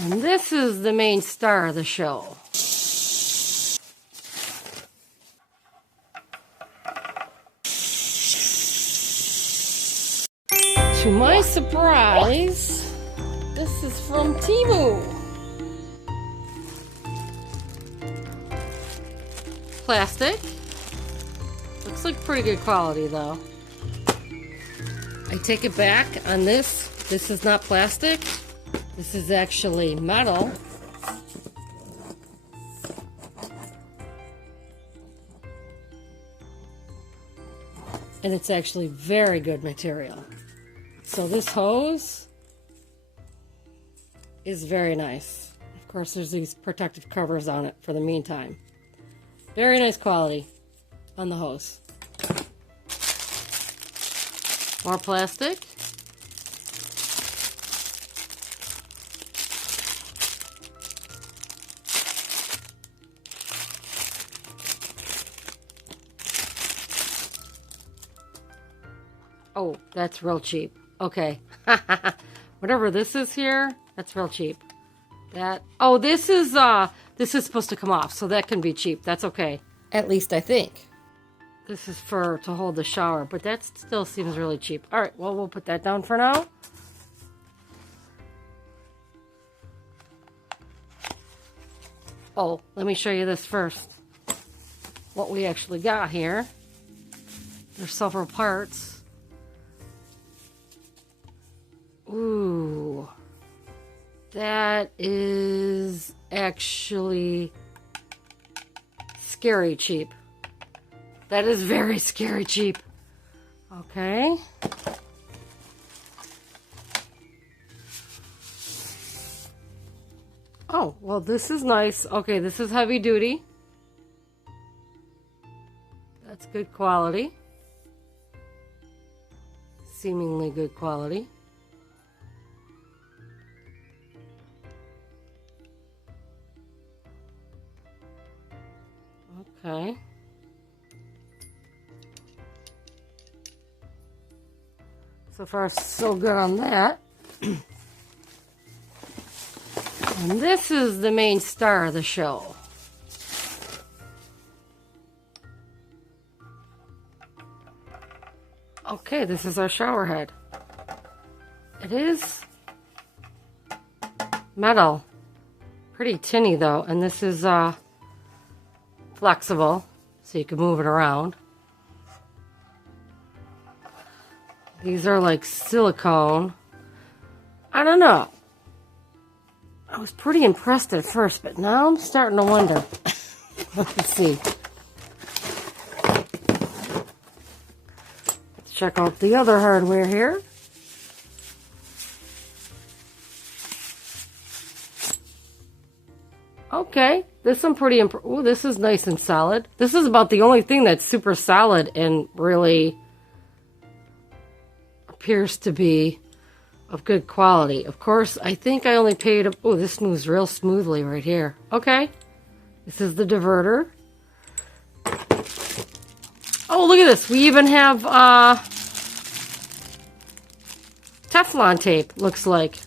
And this is the main star of the show. To my surprise, this is from Temu. Plastic. Looks like pretty good quality though. I take it back on this. This is not plastic. This is actually metal. And it's actually very good material. So this hose is very nice. Of course, there's these protective covers on it for the meantime. Very nice quality on the hose. More plastic. Oh, that's real cheap. Okay. Whatever this is here, that's real cheap. Oh, this is supposed to come off, so that can be cheap. That's okay. At least I think. This is to hold the shower, but that still seems really cheap. All right, well, we'll put that down for now. Oh, let me show you this first. What we actually got here. There's several parts. Ooh, that is actually scary cheap. That is very scary cheap. Okay. Oh, well, this is nice. Okay, this is heavy duty. That's good quality. Seemingly good quality. Okay. So far, so good on that. And this is the main star of the show. Okay, this is our shower head. It is metal. Pretty tinny though, and this is flexible, so you can move it around. These are like silicone. I don't know. I was pretty impressed at first, but now I'm starting to wonder. Let's see. Let's check out the other hardware here. Okay, this I'm pretty impressed. Oh, this is nice and solid. This is about the only thing that's super solid and really appears to be of good quality. Of course, I think I only paid... Oh, this moves real smoothly right here. Okay. This is the diverter. Oh, look at this. We even have Teflon tape, looks like.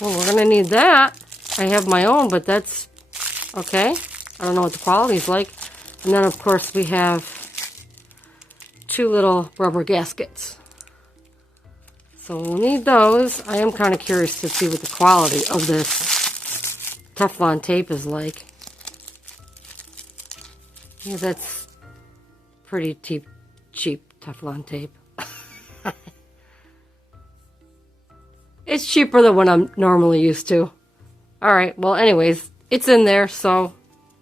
Well, we're going to need that. I have my own, but that's okay. I don't know what the quality is like. And then, of course, we have 2 little rubber gaskets. So we'll need those. I am kind of curious to see what the quality of this Teflon tape is like. Yeah, that's pretty cheap Teflon tape. It's cheaper than what I'm normally used to. Alright, well anyways, it's in there, so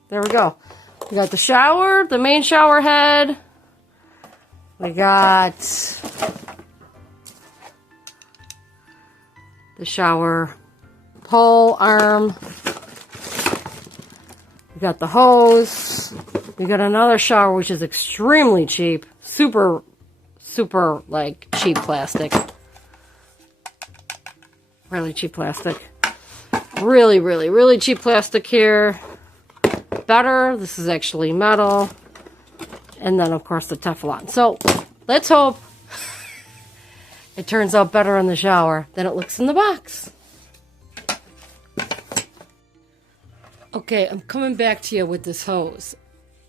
there we go. We got the shower, the main shower head. We got the shower pole arm. We got the hose. We got another shower which is extremely cheap. Super like cheap plastic. Really cheap plastic. Really cheap plastic here. Better. This is actually metal. And then, of course, the Teflon. So, let's hope it turns out better in the shower than it looks in the box. Okay, I'm coming back to you with this hose.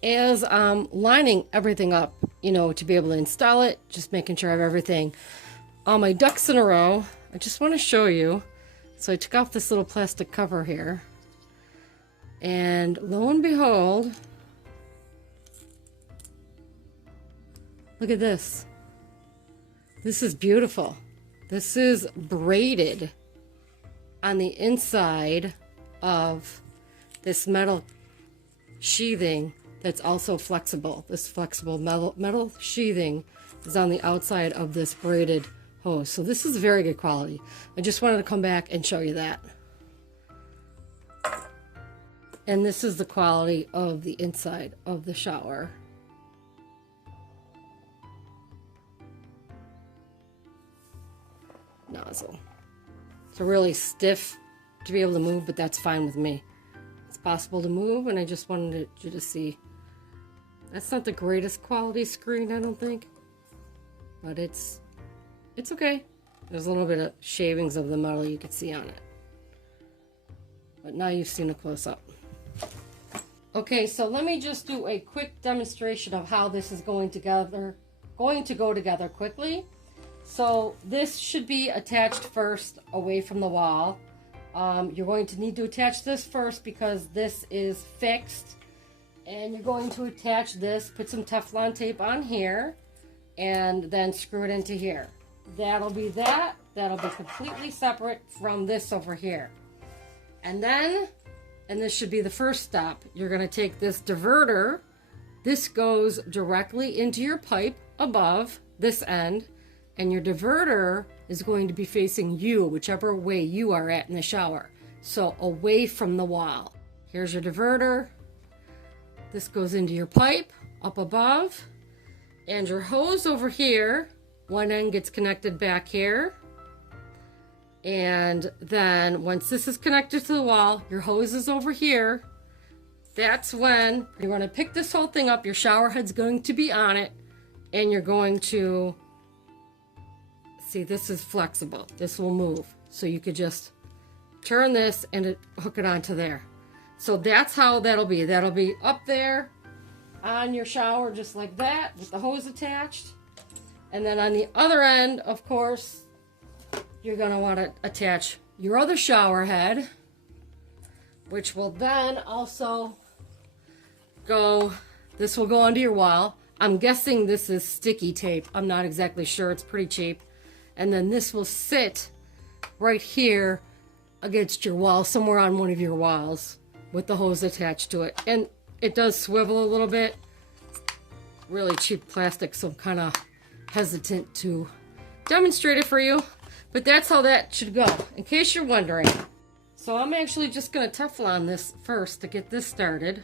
As I'm lining everything up, you know, to be able to install it, just making sure I have everything all my ducks in a row, I just want to show you. So I took off this little plastic cover here, and lo and behold, look at this. This is beautiful. This is braided on the inside of this metal sheathing that's also flexible. This flexible metal sheathing is on the outside of this braided hose. So this is very good quality. I just wanted to come back and show you that. And this is the quality of the inside of the shower. Nozzle. It's really stiff to be able to move, but that's fine with me. It's possible to move, and I just wanted you to see. That's not the greatest quality screen, I don't think, but it's okay. There's a little bit of shavings of the metal you can see on it, but now you've seen a close-up. Okay, so let me just do a quick demonstration of how this is going to go together quickly. So this should be attached first away from the wall. You're going to need to attach this first because this is fixed. And you're going to attach this, put some Teflon tape on here, and then screw it into here. That'll be that. That'll be completely separate from this over here. And then, and this should be the first stop, you're going to take this diverter. This goes directly into your pipe above this end, and your diverter is going to be facing you, whichever way you are at in the shower. So away from the wall. Here's your diverter. This goes into your pipe up above, and your hose over here, one end gets connected back here, and then once this is connected to the wall, your hose is over here. That's when you're going to pick this whole thing up. Your shower head's going to be on it, and you're going to see this is flexible. This will move, so you could just turn this and hook it onto there. So that's how that'll be. That'll be up there on your shower just like that with the hose attached. And then on the other end, of course, you're going to want to attach your other shower head, which will then also go, this will go onto your wall. I'm guessing this is sticky tape. I'm not exactly sure. It's pretty cheap. And then this will sit right here against your wall, somewhere on one of your walls, with the hose attached to it. And it does swivel a little bit. Really cheap plastic, so I'm kind of hesitant to demonstrate it for you. But that's how that should go, in case you're wondering. So I'm actually just going to Teflon this first to get this started.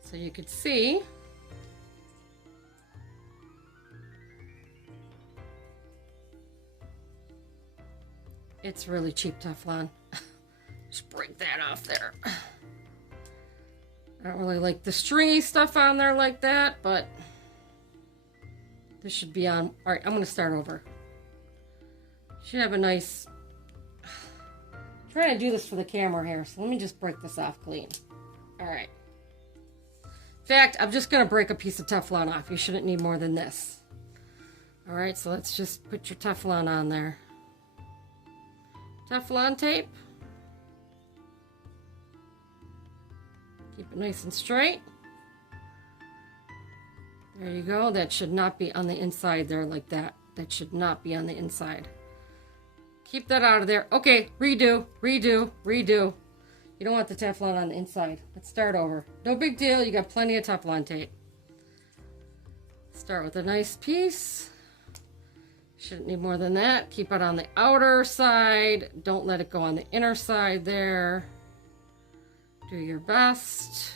So you can see. It's really cheap Teflon. Just break that off there. I don't really like the stringy stuff on there like that, but this should be on. All right, I'm going to start over. Should have a nice. I'm trying to do this for the camera here, so let me just break this off clean. All right. In fact, I'm just going to break a piece of Teflon off. You shouldn't need more than this. All right, so let's just put your Teflon on there. Teflon tape. Keep it nice and straight. There you go. That should not be on the inside there like that. That should not be on the inside. Keep that out of there. Okay, redo, redo, redo. You don't want the Teflon on the inside. Let's start over. No big deal. You got plenty of Teflon tape. Start with a nice piece. Shouldn't need more than that. Keep it on the outer side. Don't let it go on the inner side there. Do your best.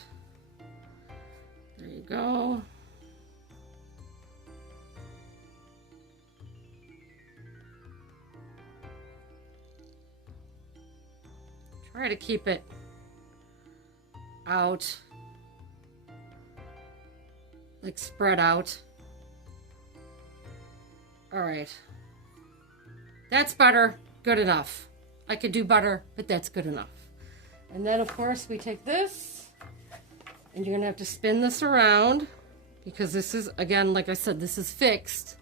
There you go. Try to keep it out, like spread out. All right. That's better. Good enough. I could do better, but that's good enough. And then of course we take this, and you're gonna have to spin this around because this is, again, like I said, this is fixed.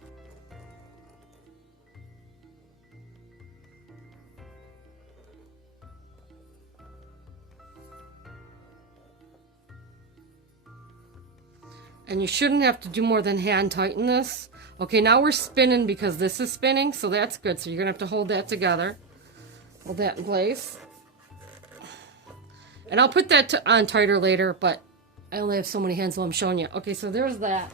And you shouldn't have to do more than hand tighten this. Okay, now we're spinning because this is spinning, so that's good. So you're gonna have to hold that together. Hold that in place. And I'll put that on tighter later, but I only have so many hands while I'm showing you. Okay, so there's that.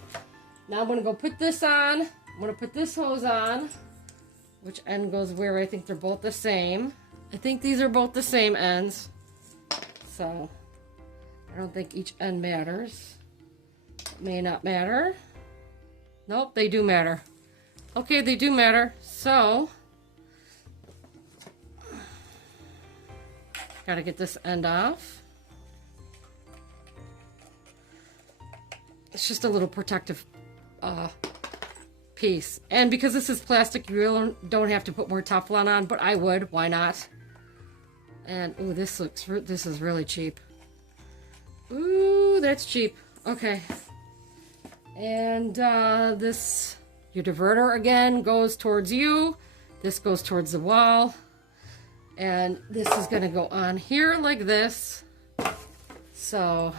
Now I'm gonna go put this on. I'm gonna put this hose on. Which end goes where? I think they're both the same. I think these are both the same ends. So I don't think each end matters. It may not matter. Nope, they do matter. Okay, they do matter. So, gotta get this end off. It's just a little protective piece. And because this is plastic, you really don't have to put more Teflon on, but I would. Why not? And, ooh, this is really cheap. Ooh, that's cheap. Okay. And this, your diverter again goes towards you. This goes towards the wall. And this is gonna go on here like this. So,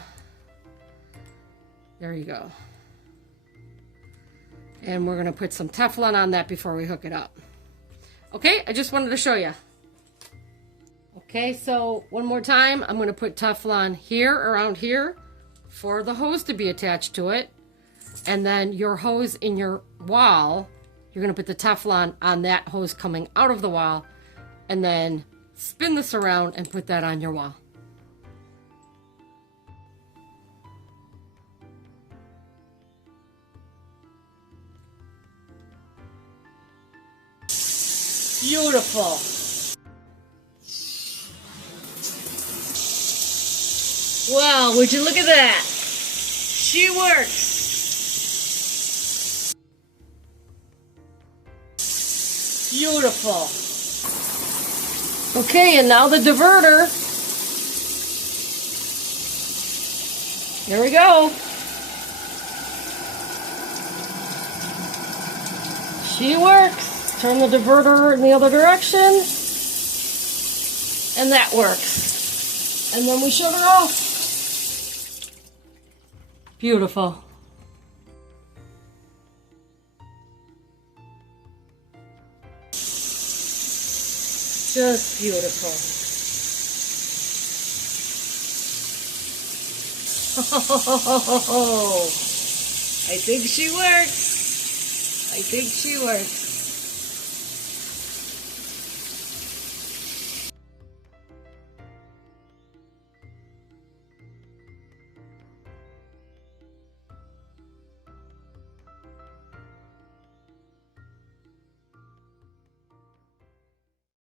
there you go. And we're gonna put some Teflon on that before we hook it up. Okay, I just wanted to show you. Okay, so one more time, I'm gonna put Teflon here, around here, for the hose to be attached to it. And then your hose in your wall, you're going to put the Teflon on that hose coming out of the wall, and then spin this around and put that on your wall. Beautiful. Wow, would you look at that? She works. Beautiful. Okay, and now the diverter. Here we go. She works. Turn the diverter in the other direction. And that works. And then we shut her off. Beautiful. Just beautiful. Oh, I think she works. I think she works.